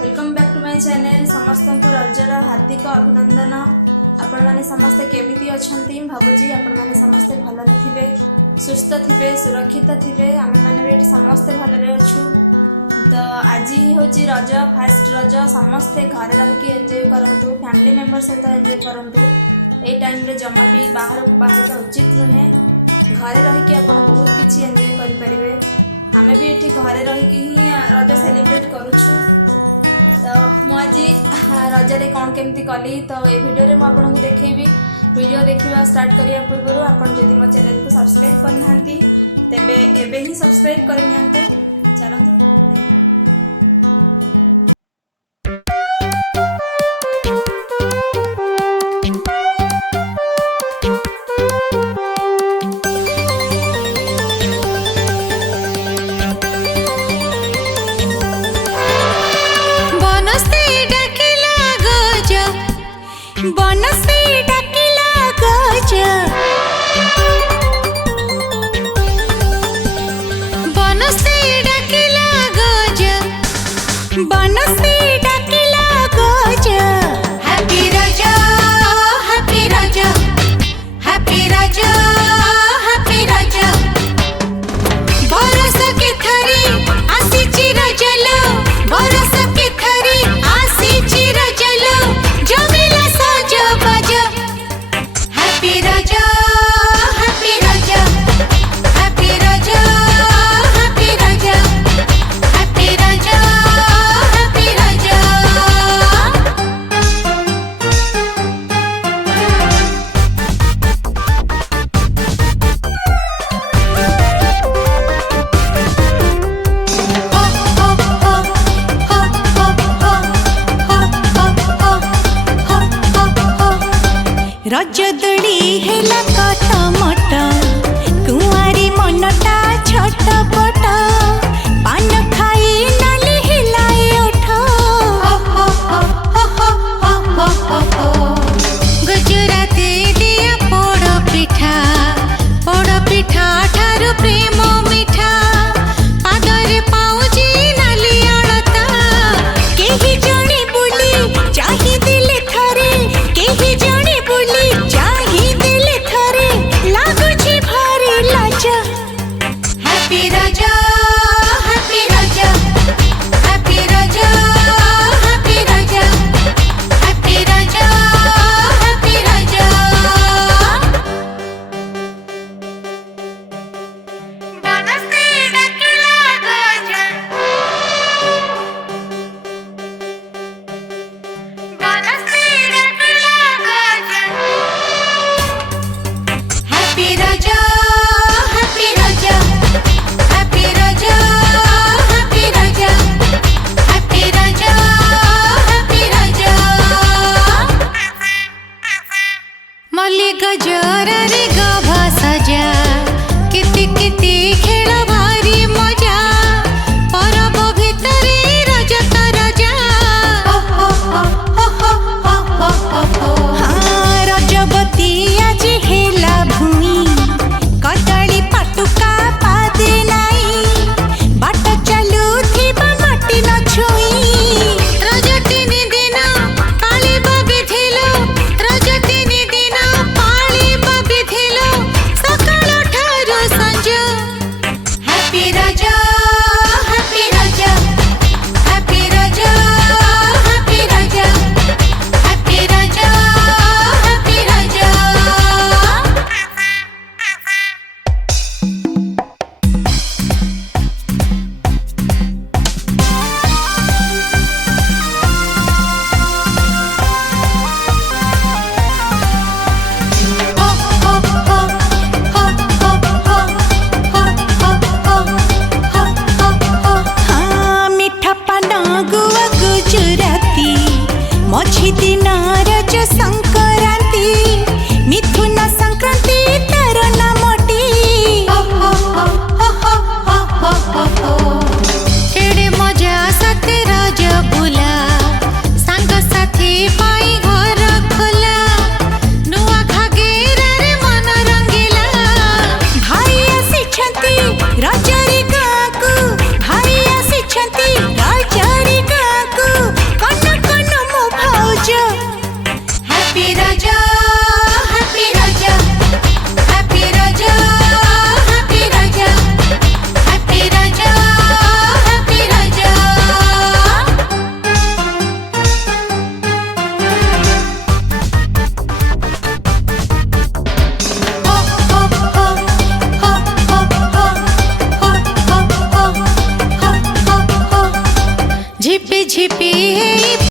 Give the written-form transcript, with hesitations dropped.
Welcome back to my channel. समस्त को Roger हार्दिक अभिनंदन। आपण मैंने समस्ते केमिति अछंती भावुची आपण मैंने समस्ते भलरे थिबे, सुस्थ थिबे, सुरक्षित थिबे। आमे माने भी समस्ते भलरे अछु। तो आज होची रज, फास्ट रज। समस्ते घरे रही एंजॉय करंतु, फैमिली मेंबर सहित एंजॉय करंतु। ए टाइम रे जमा भी बाहर को बाहर उचित नुहे। घरे रही आपण बहुत किछि एंजॉय करि परिबे। आमे भी एठी घरे रही ही रज सेलिब्रेट करूछु। तो मुझे रजरे कौन केमती कली तो ये वीडियो रे आपको देखी। वीडियो देखा स्टार्ट करिया पूर्व आपन जदि मो चैनल को सब्सक्राइब करना तेबे एबे ही सब्सक्राइब करनियंतु। चलंतु बनसे डकिला गज, बनसे डकिला गज, बनसे डकिला गज। हैप्पी राजा, हैप्पी राजा, हैप्पी राजा, हैप्पी राजा। बरस के थरी आसी चिरजल, बरस के थरी आसी चिरजल। जमिला सज बज। हैप्पी राजा, हैप्पी राजा, हैप्पी राजा, हैप्पी राजा, हैप्पी राजा, हैप्पी राजा। रज दड़ी हेला कट मट, कुआरी मनटा छट पट। पान खाई नाली हिलाए उठ, गुजराती दिया पोड़ पिठा, पोड़ पिठा ठारू प्रेम मिठा। पादरे पाउजी नाली अड़ता, केही जणी बुली चाही दिले थरे, केही जणी बुली चाही दिले थरे। छिपी है